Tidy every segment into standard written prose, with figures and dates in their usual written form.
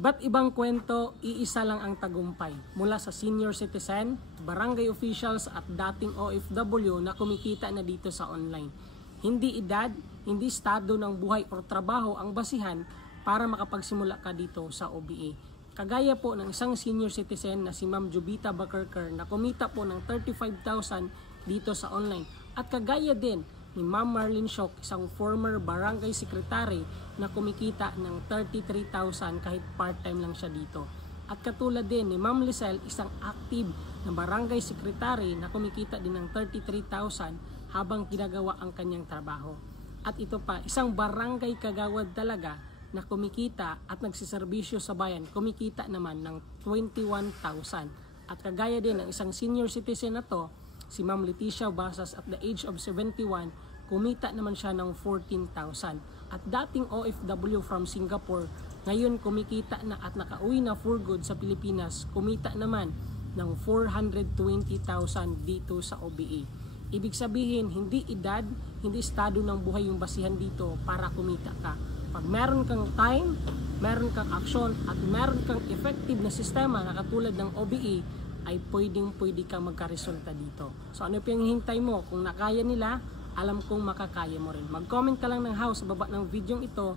Iba't ibang kwento, iisa lang ang tagumpay. Mula sa senior citizen, barangay officials at dating OFW na kumikita na dito sa online. Hindi edad, hindi estado ng buhay o trabaho ang basihan para makapagsimula ka dito sa OBA. Kagaya po ng isang senior citizen na si Ma'am Jubita Bakerker na kumita po ng 35,000 dito sa online. At kagaya din ni Ma'am Marlene Shock, isang former barangay secretary na kumikita ng 33,000 kahit part-time lang siya dito. At katulad din ni Ma'am Lisel, isang active na barangay secretary na kumikita din ng 33,000 habang ginagawa ang kanyang trabaho. At ito pa, isang barangay kagawad talaga na kumikita at nagsiservisyo sa bayan, kumikita naman ng 21,000. At kagaya din ng isang senior citizen na to, si Ma'am Leticia Basas at the age of 71, kumita naman siya ng 14,000. At dating OFW from Singapore, ngayon kumikita na at nakauwi na for good sa Pilipinas, kumita naman ng 420,000 dito sa OBA. Ibig sabihin, hindi edad, hindi estado ng buhay yung basihan dito para kumita ka. Pag meron kang time, meron kang aksyon, at meron kang effective na sistema na katulad ng OBA, ay pwede ka magkaresulta dito. So ano pa yung hintay mo? Kung nakaya nila, alam kong makakaya mo rin. Mag-comment ka lang ng how sa baba ng video ito,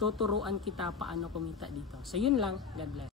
tuturuan kita paano kumita dito. So yun lang, God bless.